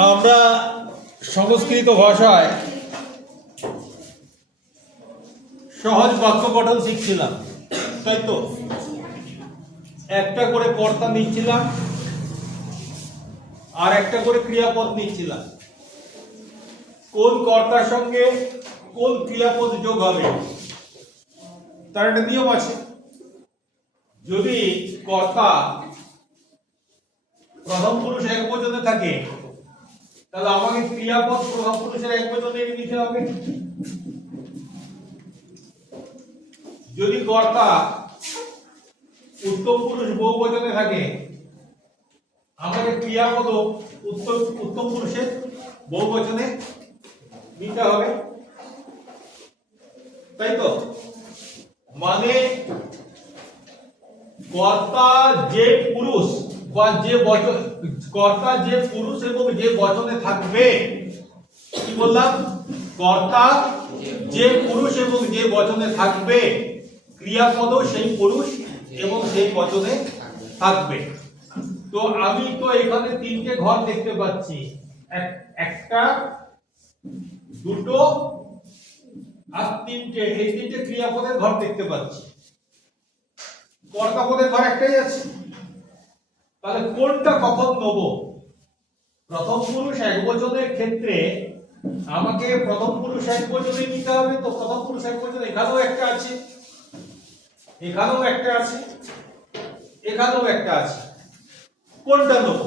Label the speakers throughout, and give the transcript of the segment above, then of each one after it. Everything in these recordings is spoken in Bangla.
Speaker 1: আমরা সংস্কৃত ভাষায় সহজ বাক্য গঠন শিখছিলাম, তাই তো? একটা করে কর্তা নিচ্ছিলাম, আর একটা করে ক্রিয়াপদ নিচ্ছিলাম। কোন কর্তার সঙ্গে কোন ক্রিয়াপদ যোগ হবে? তার একটা নিয়ম আছে। যদি কর্তা প্রথম পুরুষ এক পর্যন্ত থাকে তাহলে আমাকে ক্রিয়াপদ প্রথম পুরুষের এক বচনে নিতে হবে। যদি কর্তা উত্তম পুরুষ বহু বচনে থাকে, আমাকে ক্রিয়াপদ উত্তম উত্তম পুরুষের বহু বচনে নিতে হবে। তাই তো? মানে কর্তা যে যে বচন, কর্তা যে পুরুষ এবং যে বচনে থাকবে, কি বললাম? কর্তা যে পুরুষ এবং যে বচনে থাকবে, ক্রিয়াপদও সেই পুরুষ এবং সেই বচনে থাকবে। তো আমি তো এখানে তিনটে ঘর দেখতে পাচ্ছি। এক- একটা, দুটো, আর তিনটে। এই তিনটে ক্রিয়াপদের ঘর দেখতে পাচ্ছি। কর্তা পদের ঘর একটাই আছে। তাহলে কোনটা কখন নেব? প্রথম পুরুষ এক বচনের ক্ষেত্রে আমাকে প্রথম পুরুষ এক বচনে নিতে হবে, তো প্রথম পুরুষ এক বচন এখানেও একটা আছে। এখানেও একটা আছে। এখানেও একটা আছে। কোনটা নেব?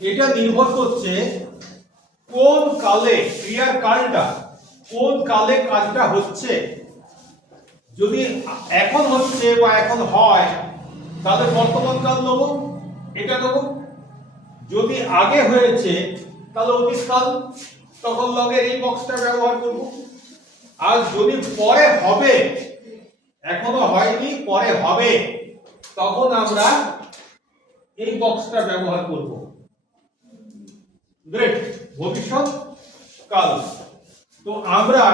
Speaker 1: এটা নির্ভর করছে কোন কালে, ক্রিয়ার কালটা, কোন কালে কাজটা হচ্ছে। যদি এখন হচ্ছে বা এখন হয় তাহলে বর্তমান কাল নেব এটা নেব যদি আগে হয়েছে, তাহলে অতীত কাল, তখন লগের এই বক্সটা ব্যবহার করব। আর যদি পরে হবে, এখনও হয়নি, পরে হবে, তখন আমরা এই বক্সটা ব্যবহার করব। গ্রেট ভবিষ্যৎ কাল। তো আমরা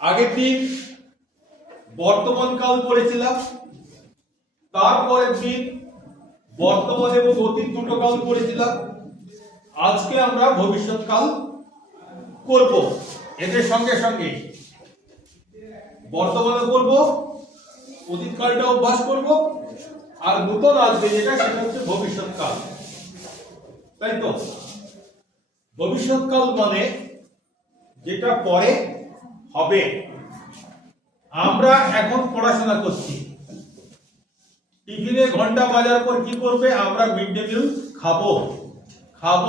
Speaker 1: আগের দিন বর্তমান কাল পড়েছিলাম তারপরের দিন বর্তমান এবং অতীত দুটো কাল করেছিলাম আজকে আমরা ভবিষ্যৎ কাল করব। এদের সঙ্গে সঙ্গে বর্তমানে করব অতীত কালটা অভ্যাস করব, আর নূতন আসবে যেটা সেটা হচ্ছে ভবিষ্যৎ কাল তাই তো? ভবিষ্যৎকাল মানে যেটা পরে হবে। আমরা এখন পড়াশোনা করছি। টিফিনে ঘণ্টা বাজার পর কি করবে? আমরা মিড ডে মিল খাব। খাব।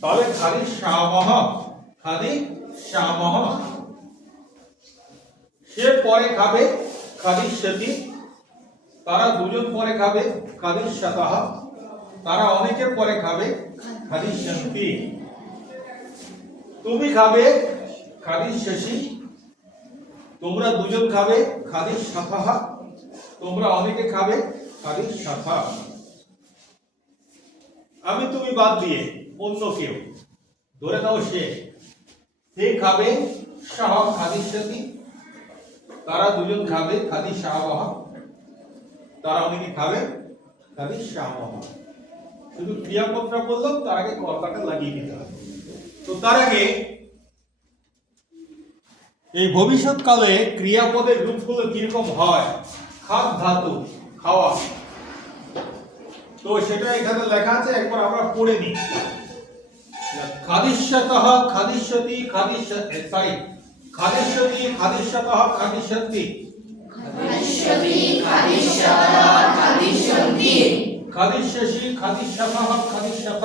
Speaker 1: তাহলে খালি শামহ খালি শামহ সে পরে খাবে, খালি সেতি তারা দুজন পরে খাবে, খালি শতাহ তারা অনেকে পরে খাবে, খালি শান্তি তুমি খাবে, খালি শশী তোমরা দুজন খাবে, খালি শাখাহা তোমরা অনেকে খাবে খালি শাখা আমি তুমি বাদ দিয়ে অন্য কেউ। ধরে নাও সে। সে খাবে শাহ খাদিস্যাতি তারা দুজন খাবে খালি শাহবাহ। তারা অনেকে খাবে খালি শাহবাহ। শুধু ক্রিয়াপদটা বললাম, তার আগে কর্তাটা লাগিয়ে দিতে হবে। তো তার আগে এই ভবিষ্যৎকালে ক্রিয়াপদের রূপগুলো কীরকম হয়? খাদ ধাতু খাওয়া। তো সেটা এখানে লেখা আছে একবার আমরা পড়ে নিই। খাদিষ্যতঃ খাদিষ্যতি খাদিষ্য সরি খাদিষ্যতি খাদিষ্যতঃ খাদিষ্যন্তি খাদিষ্যসি খাদিষ্যতঃ খাদিষ্যত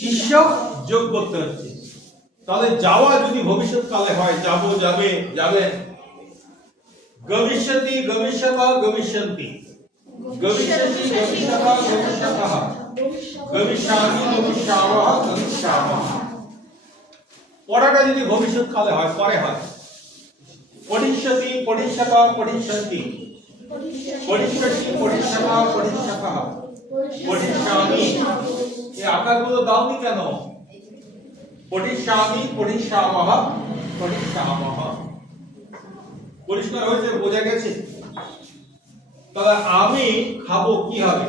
Speaker 1: শিষ্য যোগ করতে হচ্ছে। তাহলে যাওয়া যদি ভবিষ্যৎকালে হয়, যাব, যাবে যাবেন গমিষ্যতি গমিষ্যত গমিষ্যন্তি গবিষ্যতি গবিষ্যতা গবিষ্যতঃ গবিষ্যামি গবিষ্যামः গবিষ্যামः পড়াটা যদি ভবিষ্যৎকালে হয়, পরে হয়। পঠিষ্যতি, পঠিষ্যত, পঠিষ্যন্তি। পঠিষ্যতি, পঠিষ্যত পঠিষ্যতঃ আকারগুলো দাওনি কেন? পঠিষ্যামি পঠিষ্যামः পঠিষ্যামः পরিষ্কার হয়েছে, বোঝা গেছে? তাহলে আমি খাব কি হবে?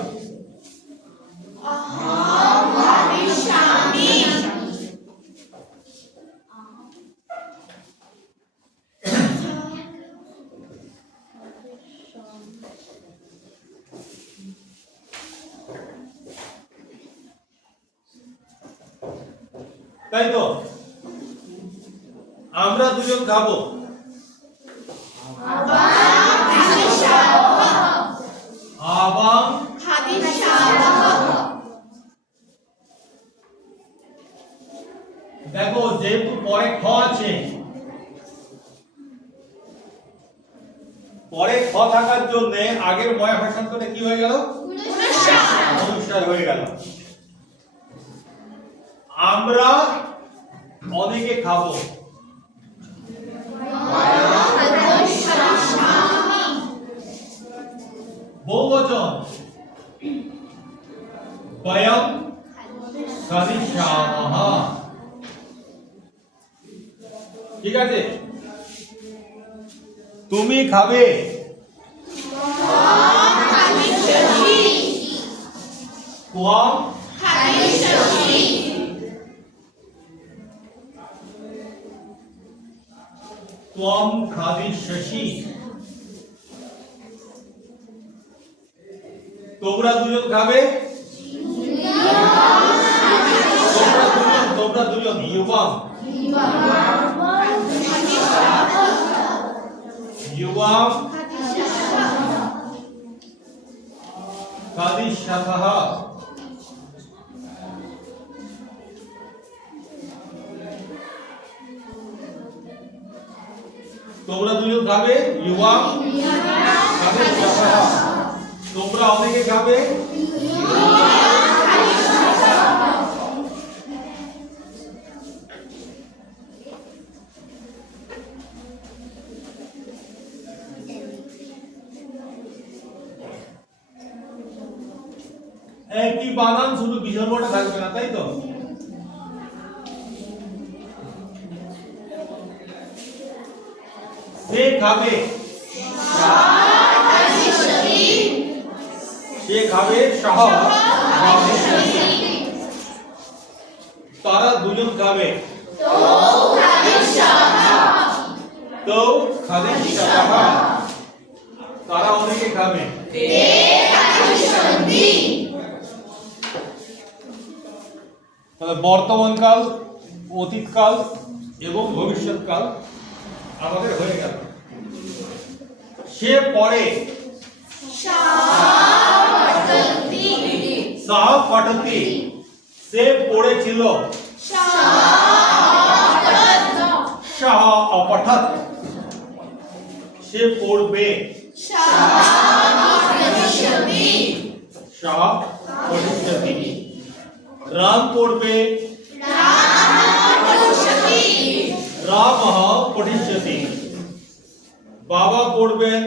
Speaker 1: তাই তো? আমরা দুজন খাব দেখো যেহেতু পরে খ আছে পরে খ থাকার জন্য আগের ময় ভাষান্তরে কি হয়ে গেল? অনুসার হয়ে গেল। আমরা অনেকে খাব। বহুবচন। বয়ম করিষ্যামহ ঠিক আছে? তুমি খাবে। ত্বম ত্বম খাদিষ্যসি তোমরা দুজন খাবে? তোমরা দুজন তোমরা দুজন ইউবাম ইউবাম খাদিষ্যতঃ তোমরা দুজন খাবে ইউবাম খাদিষ্যতঃ তোমরা অনেকে খাবে একই বানান? শুধু বিসর্গটা থাকবে না, তাই তো? সে খাবে। সে খাবে তারা দুজন খাবে। তো খাবে তারা অনেকে খাবে। বর্তমানকাল, অতীতকাল এবং ভবিষ্যৎকাল। আমাদের হয়ে গেল। সে পরে সাহ পঠতি সে পড়েছিল শাহ অপঠত। সে পড়বে শাহ রাম পড়বে রাম পঠিষ্যতি। বাবা পড়বেন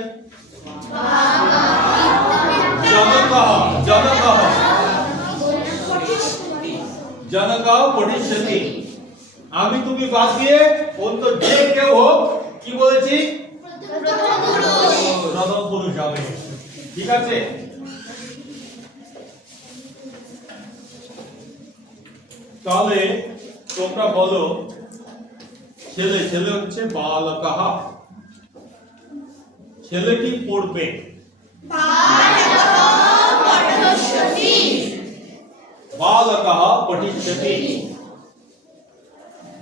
Speaker 1: জনক জনক জনক পঠিষ্যতি। আমি তুমি বাদ দিয়ে অন্য যে কেউ হোক, কি বলেছি? প্রথম পুরুষ হবে। ঠিক আছে? তাহলে তোমরা বলো ছেলে ছেলে হচ্ছে বালকাহা ছেলে কি পড়বে বালকাহ পঠিষ্যতি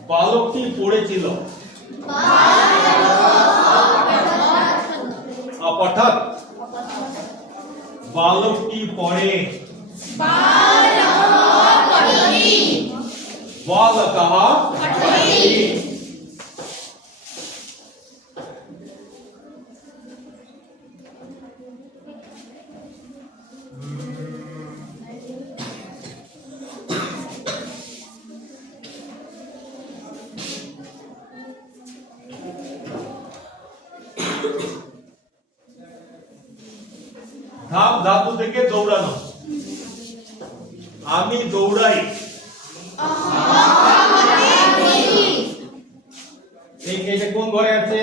Speaker 1: বালকটি পড়েছিল অপঠত বালকটি পড়ে বালকাহ পঠতি ধাতু থেকে দৌড়ানো। আমি দৌড়াই। এটা কোন ঘরে আছে?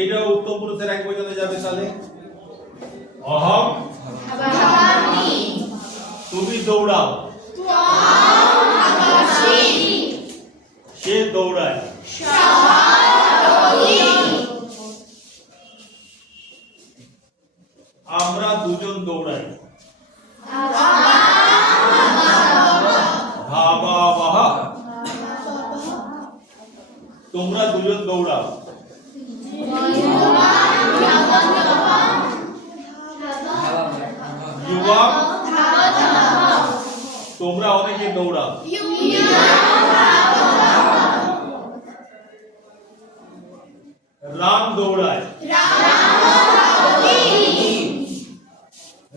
Speaker 1: এটা উত্তম পুরুষের এক পর্যন্ত যাবে তাহলে। অহম তুমি দৌড়াও। সে দৌড়ায়। তোমরা দুজন দৌড়াও। যুবক, তোমরা অনেকে দৌড়াও। রাম দৌড়ায়।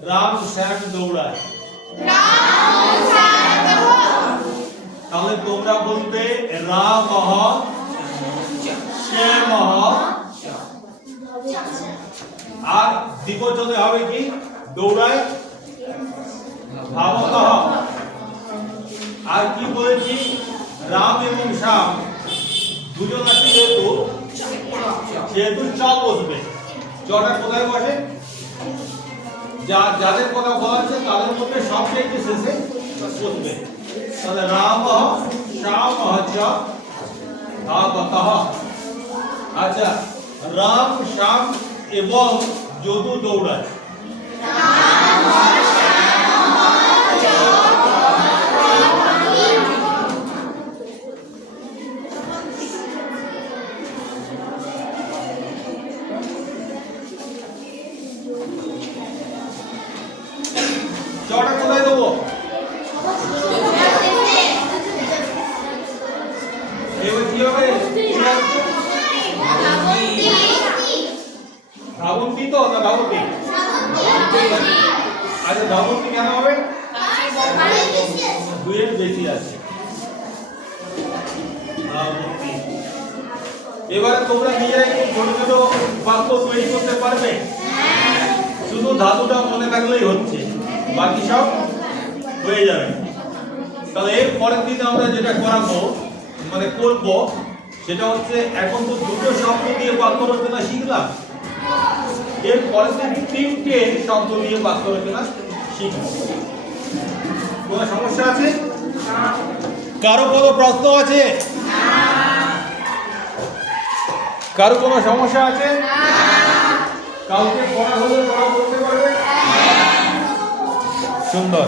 Speaker 1: রাম শ্যাম দৌড়ায়। তাহলে তোমরা বলবে রাম শ্যাম আর দ্বিবচনে হবে কি? দৌড়ায় ভাবত আর কি বলেছি? রাম এবং শ্যাম দুজন আছে যেহেতু যেহেতু চ বসবে। চটা কোথায় বসে? যা, যাদের কথা বলা আছে তাদের মধ্যে সবচেয়ে শেষে বসবে। তাহলে রাম শ্যাম চ। ভাবত আচ্ছা রাম শ্যাম এবং যদু দৌড়ায়। আচ্ছা ধাবন্তী কেন হবে? দুইয়ের বেশি আছে। এবারে তোমরা নিজেরাই ছোট ছোট বাক্য তৈরি করতে পারবে। শুধু ধাতুটা মনে থাকলেই হচ্ছে। বাকি সব হয়ে যাবে। তাহলে এর পরের দিন আমরা যেটা করাবো মানে করব সেটা হচ্ছে এখন তো দুটো শব্দ দিয়ে বাক্য রচনা শিখলাম। এর পরের দিন তিনটে শব্দ দিয়ে বাক্য রচনা কোনো সমস্যা আছে? কারও কোনো প্রশ্ন আছে? কারও কোনো সমস্যা আছে? কাউকে পড়া হলে পড়া করতে পারবে। সুন্দর।